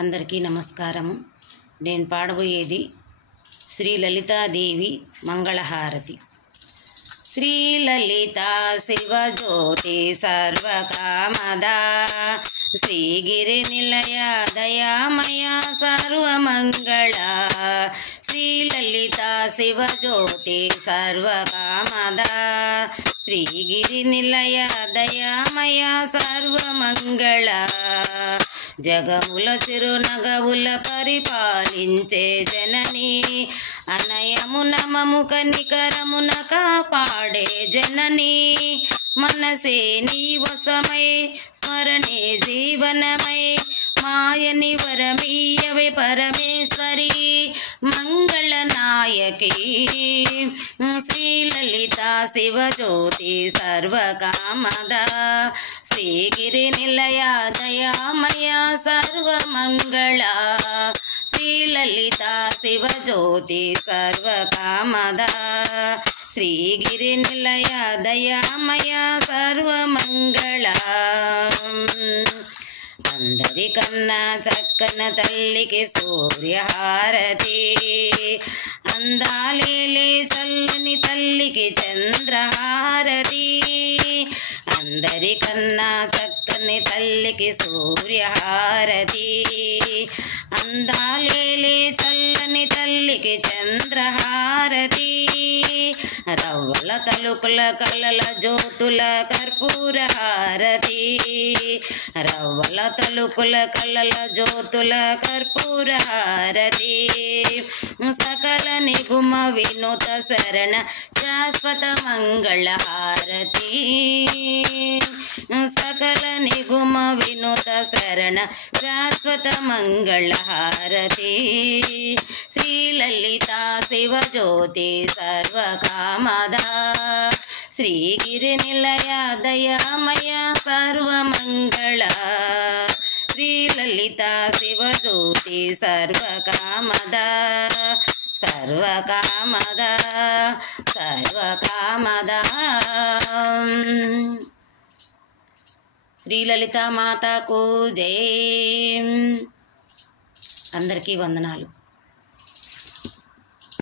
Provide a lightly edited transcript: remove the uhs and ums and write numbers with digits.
అందరికీ నమస్కారము. నేను పాడబోయేది శ్రీ లలితాదేవి మంగళహారతి. శ్రీ లలితా శివజ్యోతి సర్వకామదా శ్రీగిరి నిలయ దయామయ సర్వమంగళ. శ్రీ లలితా శివజ్యోతి సర్వకామదా శ్రీగిరి నిలయ దయామయ సర్వమంగళ. జగముల చిరునగవుల పరిపాలించే జనని అనయమున మము కనికరమున కాపాడే జనని. మనసే నీ వశమై స్మరణే జీవనమై మాయని వరమీయవే పరమేశ్వరి మంగళనాయకి. శ్రీ లలితా శివజ్యోతి సర్వకామదా శ్రీగిరి నిలయ దయామయ సర్వమంగళ. శ్రీ లలితా శివజ్యోతి సర్వకామదా శ్రీగిరి నిలయ దయామయ సర్వమంగళ. అందరికన్నా చక్కన తల్లికి సూర్యహారతి, అందాలేలే చల్లని తల్లికి చంద్రహారతి. అందరికన్నా చక్కని తల్లికి సూర్యహారతి, అందాలేలే చల్లని తల్లికి చంద్రహారతి. రవ్వల తలుకుల కళ్ళల జ్యోతుల కర్పూర హారతి, రవ్వల తలుకుల కళ్ళల జ్యోతుల కర్పూర హారతి. సకల నిగుమ వినూత శరణ శాశ్వత మంగళ హారతి, సకల నిగుమ వినూత శరణ శాశ్వత మంగళ హారతి. శ్రీ లలితా శివజ్యోతి సర్వకామదా శ్రీగిరి నిలయ దయామయ సర్వమంగళ. శ్రీ లలితా శివజ్యోతి సర్వకామదా సర్వకామదా సర్వకామదా. శ్రీ లలితా మాతకు జై. అందరికీ వందనాలు.